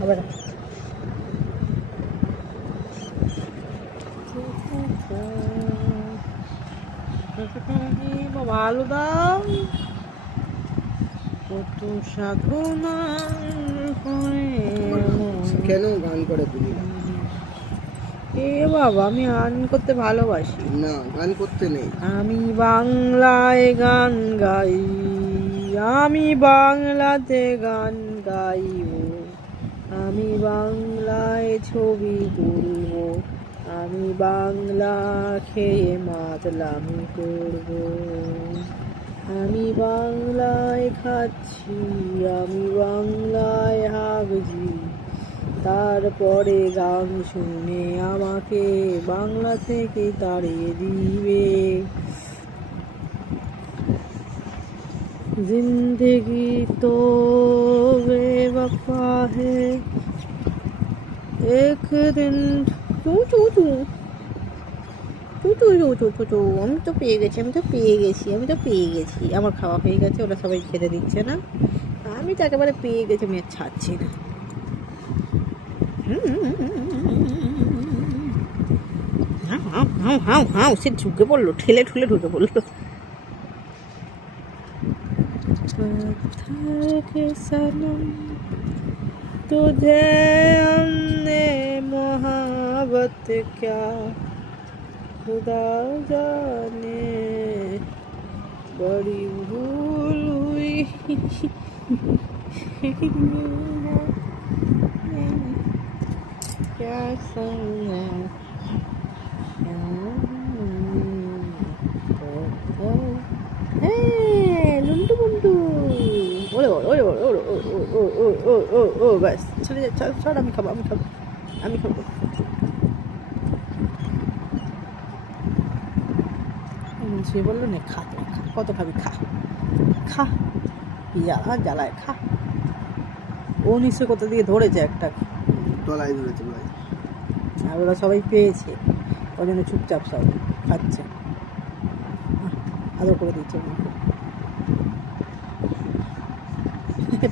হবে না। বাবা আলু দাও, কত সাধনার পরে। কেন গান করে বুঝিনা? এ বাবা আমি গান করতে ভালোবাসি। না, গান করতে নেই। আমি বাংলায় গান গাই, আমি বাংলাতে গান গাইব, আমি বাংলায় ছবি তুলব, আমি বাংলা খেয়ে মাতলামি করব, আমি বাংলায় খাচ্ছি, আমি বাংলায় হাগছি, তারপরে গান শুনে আমাকে বাংলা থেকে তাড়িয়ে দিবে। जिंदगी तो बेवफा है, एक दिन চু চু চু চু চু চু চু চু চু। আমি তো পেয়ে গেছি, আমি তো পেয়ে গেছি, আমি তো পেয়ে গেছি। আমার খাওয়া হয়ে গেছে, ওরা সবাই খেতে দিচ্ছে না, আমি তো একেবারে পেয়ে গেছি, আমি আর ছাড়ছি না। হাউ হাউ হাউ হাউ, সে ঢুকে পড়লো, ঠেলে ঠুলে ঢুকে পড়লো। पत्थर के सनम तुझे हमने मोहब्बत क्या, खुदा जाने बड़ी भूल हुई। क्या संगा লুন্টু বুন্টু, ওরে ওরে ওরে ওরে ও ও ও ও ও ও ব্যাস চলে যা, চল আমি খাবো, আমি খাবো, আমি খাবো। সে বললো না খা, তো খা, কত খাবি, খা খা, জ্বালা জ্বালায় খা। ও নিশ্চয় কোথা দিয়ে ধরেছে একটা, তলায় ধরেছে ভাই। আর ওরা সবাই পেয়েছে, ওই জন্য চুপচাপ সব খাচ্ছে, আদর করে দিচ্ছে আমাকে।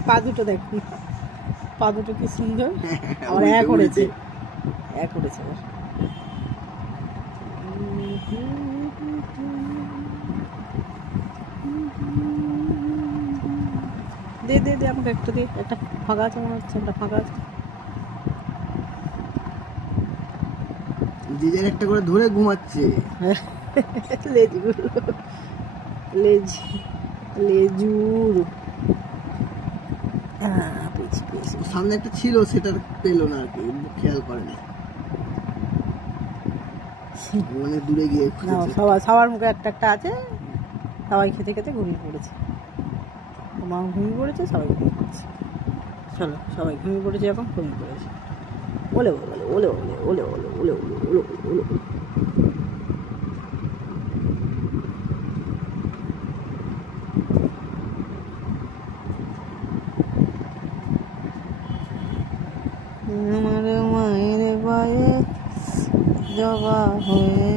পা দুটো দেখুন, পা দুটো কি সুন্দর, আবার এক করেছে, এক করেছে। দে দে দে আমাকে একটা দে, একটা ফাঁকা আছে মনে হচ্ছে, একটা ফাঁকা আছে। যে যার একটা করে ধরে ঘুমাচ্ছে। লেজগুলো, লেজ লেজুর পেয়েছি পেয়েছি। সামনে একটা ছিল, সেটা পেলো না আর কি, খেয়াল করে না, মানে দূরে গিয়ে না সবার সবার মুখে একটা একটা আছে, সবাই খেতে খেতে ঘুমিয়ে পড়েছে, মা ঘুমিয়ে পড়েছে, সবাই ঘুমিয়ে পড়েছে। চলো সবাই ঘুমিয়ে পড়েছে, এখন ঘুমিয়ে পড়েছে। ওলে ওলে ওলে ওলে ওলে ওলে ওলে ওলে ওলে ওলে ওলে। আমার মায়ের পায়ে জবা হয়ে